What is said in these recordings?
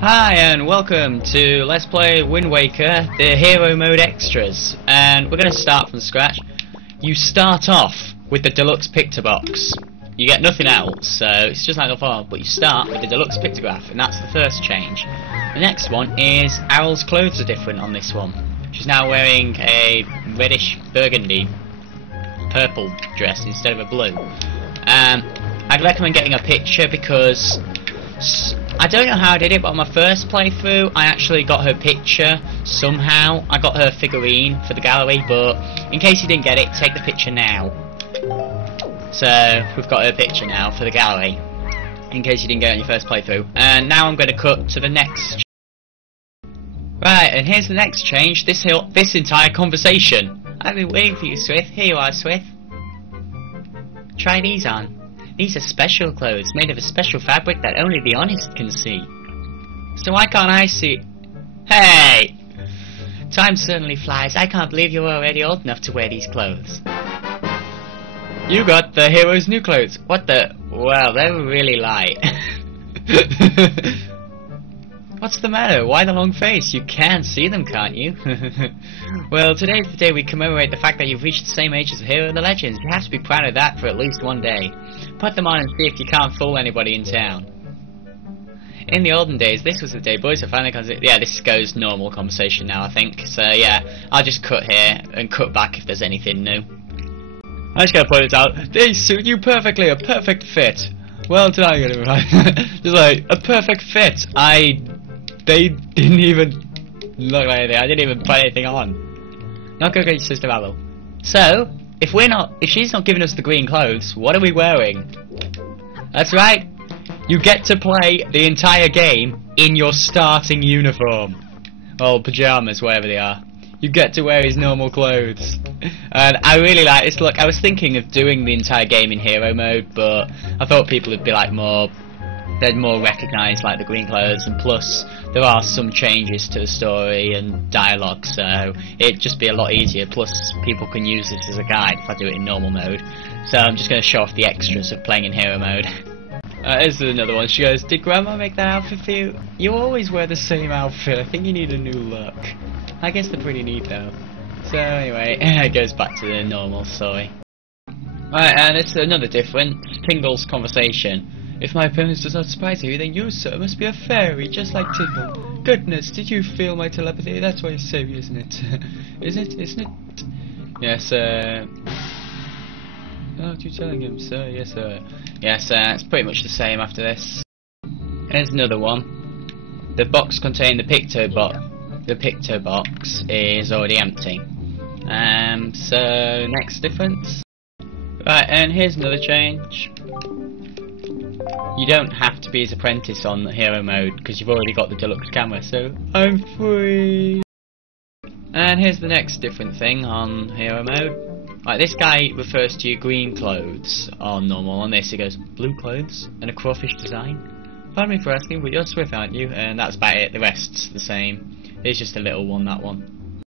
Hi and welcome to Let's Play Wind Waker, the Hero Mode Extras, and we're going to start from scratch. You start off with the Deluxe Picture Box. You get nothing else, so it's just like before, but you start with the Deluxe Pictograph, and that's the first change. The next one is Hyrule clothes are different on this one. She's now wearing a reddish burgundy purple dress instead of a blue. I'd recommend getting a picture because I don't know how I did it, but on my first playthrough I actually got her picture somehow. I got her figurine for the gallery, but in case you didn't get it, take the picture now. So we've got her picture now for the gallery, in case you didn't get it on your first playthrough. And now I'm going to cut to the next. Right, and here's the next change, this entire conversation. I've been waiting for you, Swithe. Here you are, Swithe. Try these on. These are special clothes, made of a special fabric that only the honest can see. So why can't I see? Hey! Time certainly flies. I can't believe you're already old enough to wear these clothes. You got the hero's new clothes. What the? Well, they were really light. What's the matter? Why the long face? You can see them, can't you? Well, today's the day we commemorate the fact that you've reached the same age as the hero of the legends. You have to be proud of that for at least one day. Put them on and see if you can't fool anybody in town. In the olden days, this was the day boys were finally yeah, this goes normal conversation now, I think. So yeah, I'll just cut here and cut back if there's anything new. I just gotta point it out. They suit you perfectly, a perfect fit. Well, did I get it right? Just like a perfect fit. They didn't even look like anything. I didn't even put anything on. Not good, great sister Hyrule. So, if she's not giving us the green clothes, what are we wearing? That's right. You get to play the entire game in your starting uniform. Well, pajamas, whatever they are. You get to wear his normal clothes. And I really like this look. I was thinking of doing the entire game in hero mode, but I thought people would be like they'd more recognise like the green clothes, and plus there are some changes to the story and dialogue, so it'd just be a lot easier. Plus people can use this as a guide if I do it in normal mode. So I'm just going to show off the extras of playing in hero mode. This is another one. She goes, "Did Grandma make that outfit for you? You always wear the same outfit. I think you need a new look." I guess they're pretty neat though. So anyway, it goes back to the normal story. Right, and it's another different. Tingle's conversation. If my appearance does not surprise you, then you, sir, must be a fairy, just like Tingle. Goodness, did you feel my telepathy? That's why you saved me, isn't it? Isn't it? Yes, oh, you telling him, sir? Yes, sir. Yes, it's pretty much the same after this. Here's another one. The box containing the picto box is already empty. So next difference. Right, and here's another change. You don't have to be his apprentice on the hero mode because you've already got the Deluxe Camera, so I'm free. And here's the next different thing on hero mode. Like, this guy refers to your green clothes on normal. On this he goes, blue clothes and a crawfish design. Pardon me for asking, but you're Swithe, aren't you? And that's about it. The rest's the same. It's just a little one, that one.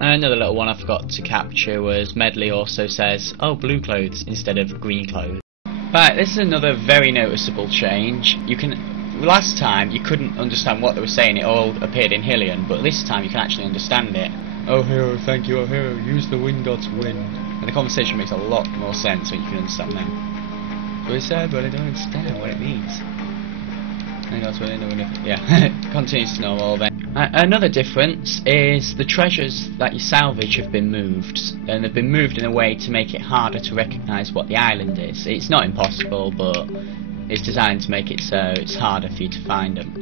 And another little one I forgot to capture was Medley also says, oh, blue clothes instead of green clothes. Right, this is another very noticeable change. Last time you couldn't understand what they were saying, it all appeared in Hylian, but this time you can actually understand it. Oh hero, thank you, oh hero, use the wind god's wind. And the conversation makes a lot more sense when you can understand them. So it's sad, but I don't understand what it means. I think that's what I know. Yeah, continues to know all then. Another difference is the treasures that you salvage have been moved, and they've been moved in a way to make it harder to recognise what the island is. It's not impossible, but it's designed to make it so it's harder for you to find them.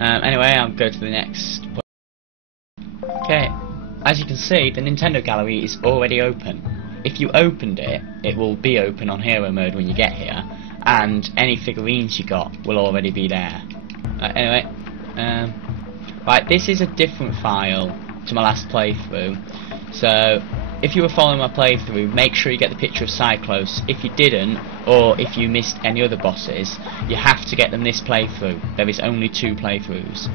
Anyway, I'll go to the next point. Okay, as you can see, the Nintendo gallery is already open. If you opened it, it will be open on hero mode when you get here, and any figurines you got will already be there. Anyway, right, this is a different file to my last playthrough, so if you were following my playthrough, make sure you get the picture of Cyclos. If you didn't, or if you missed any other bosses, you have to get them this playthrough. There is only 2 playthroughs.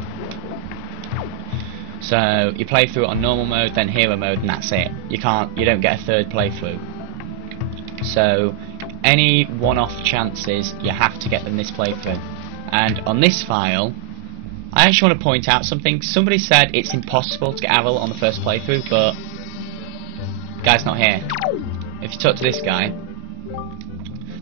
So you play through it on normal mode, then hero mode, and that's it. You don't get a third playthrough. So any one-off chances, you have to get them this playthrough. And on this file, I actually want to point out something. Somebody said it's impossible to get Hyrule on the first playthrough, but guy's not here. If you talk to this guy,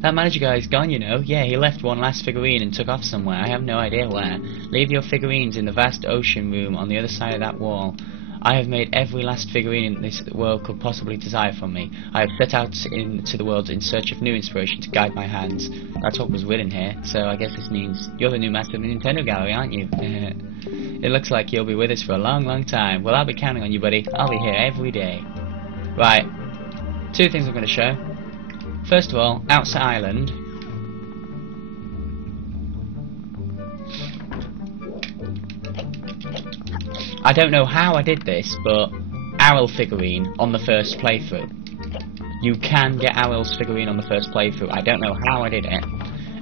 that manager guy's gone, you know. Yeah, he left one last figurine and took off somewhere. I have no idea where. Leave your figurines in the vast ocean room on the other side of that wall. I have made every last figurine this world could possibly desire from me. I have set out into the world in search of new inspiration to guide my hands. That's what was written here, so I guess this means you're the new master of the Nintendo Gallery, aren't you? It looks like you'll be with us for a long, long time. Well, I'll be counting on you, buddy. I'll be here every day. Right, 2 things I'm going to show. First of all, Outside Island. I don't know how I did this, but Hyrule figurine on the first playthrough. You can get Hyrule's figurine on the first playthrough. I don't know how I did it.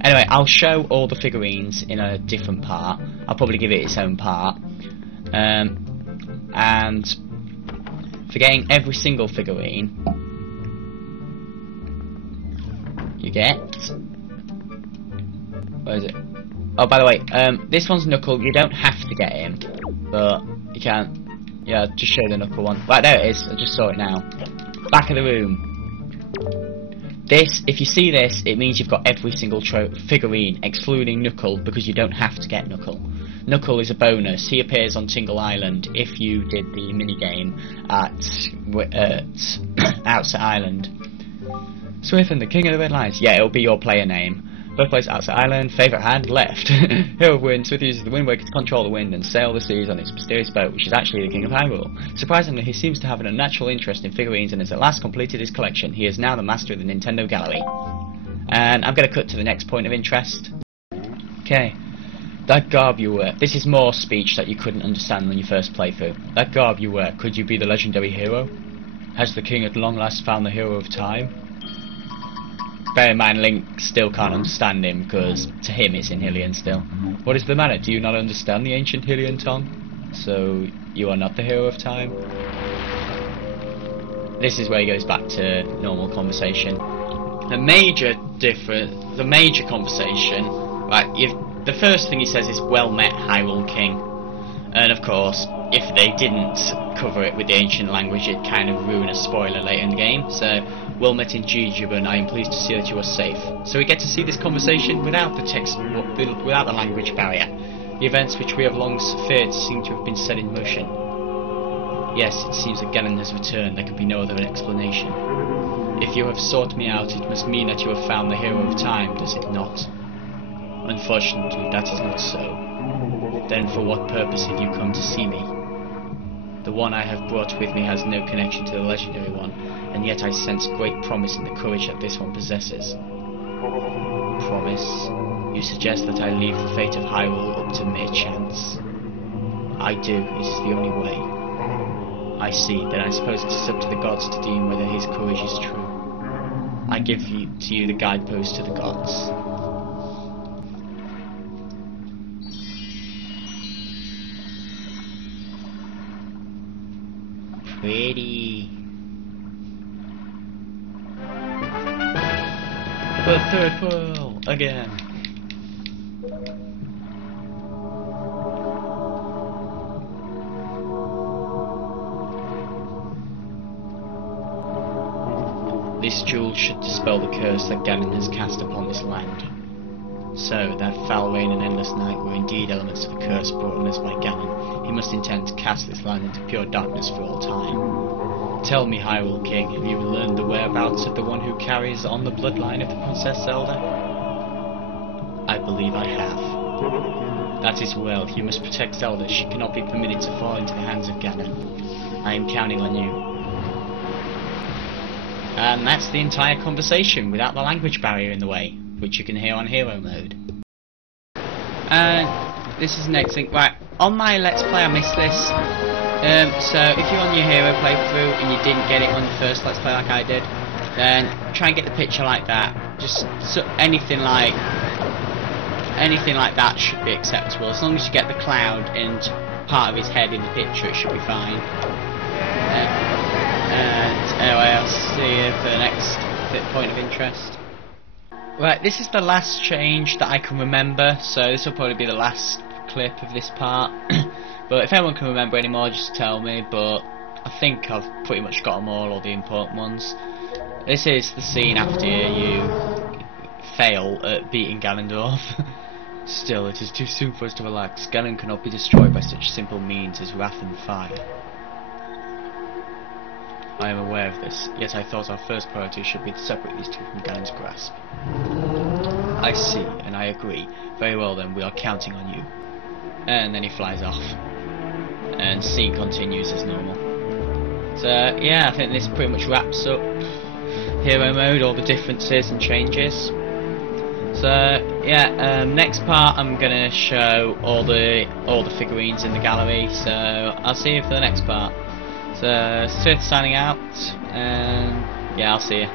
Anyway, I'll show all the figurines in a different part. I'll probably give it its own part. And for getting every single figurine, you get... Where is it? Oh, by the way, this one's Knuckle. You don't have to get him, but you can. Yeah, just show the Knuckle one. Right, there it is. I just saw it now. Back of the room. This, if you see this, it means you've got every single figurine, excluding Knuckle, because you don't have to get Knuckle. Knuckle is a bonus. He appears on Tingle Island if you did the minigame at Outside Island. Swithe and the King of the Red Lions. Yeah, it'll be your player name. Birthplace Outside Island, favourite hand left. Hero of Wind, Swithe uses the Wind Waker to control the wind and sail the seas on its mysterious boat, which is actually the King of Hyrule. Surprisingly, he seems to have an unnatural interest in figurines and has at last completed his collection. He is now the master of the Nintendo Gallery. And I'm going to cut to the next point of interest. Okay. That garb you wear. This is more speech that you couldn't understand when you first playthrough. That garb you wear, could you be the legendary hero? Has the king at long last found the hero of time? Bear in mind, Link still can't understand him, because to him it's in Hylian still. What is the matter? Do you not understand the ancient Hylian tongue? So, you are not the hero of time? This is where he goes back to normal conversation. The major conversation, right, the first thing he says is, well met, Hyrule King. And of course, if they didn't cover it with the ancient language, it'd kind of ruin a spoiler later in the game. So, well met in Jijibun, I am pleased to see that you are safe. So we get to see this conversation without the text, without the language barrier. The events which we have long feared seem to have been set in motion. Yes, it seems that Ganon has returned. There can be no other explanation. If you have sought me out, it must mean that you have found the hero of time, does it not? Unfortunately, that is not so. Then for what purpose have you come to see me? The one I have brought with me has no connection to the legendary one, and yet I sense great promise in the courage that this one possesses. Promise? You suggest that I leave the fate of Hyrule up to mere chance. I do, it is the only way. I see, then I suppose it is up to the gods to deem whether his courage is true. I give to you the guidepost to the gods. Pretty. The third pearl again. This jewel should dispel the curse that Ganon has cast upon this land. So, that foul rain and endless night were indeed elements of a curse brought on us by Ganon. He must intend to cast this land into pure darkness for all time. Tell me, Hyrule King, have you learned the whereabouts of the one who carries on the bloodline of the Princess Zelda? I believe I have. That is well. You must protect Zelda. She cannot be permitted to fall into the hands of Ganon. I am counting on you. And that's the entire conversation without the language barrier in the way, which you can hear on hero mode. This is the next thing. Right, on my Let's Play I missed this. So if you're on your hero playthrough and you didn't get it on your first Let's Play like I did, then try and get the picture like that. Just anything like that should be acceptable. As long as you get the cloud and part of his head in the picture, it should be fine. And anyway, I'll see you for the next point of interest. Right, this is the last change that I can remember, so this will probably be the last clip of this part. But if anyone can remember any more, just tell me. But I think I've pretty much got them all the important ones. This is the scene after you fail at beating Ganondorf. Still, it is too soon for us to relax. Ganon cannot be destroyed by such simple means as wrath and fire. I am aware of this, yet I thought our first priority should be to separate these two from Ganon's grasp. I see, and I agree. Very well then, we are counting on you. And then he flies off. And scene continues as normal. So, yeah, I think this pretty much wraps up Hero Mode, all the differences and changes. So, yeah, next part I'm gonna show all the figurines in the gallery, so I'll see you for the next part. So, Swithe signing out, and yeah, I'll see you.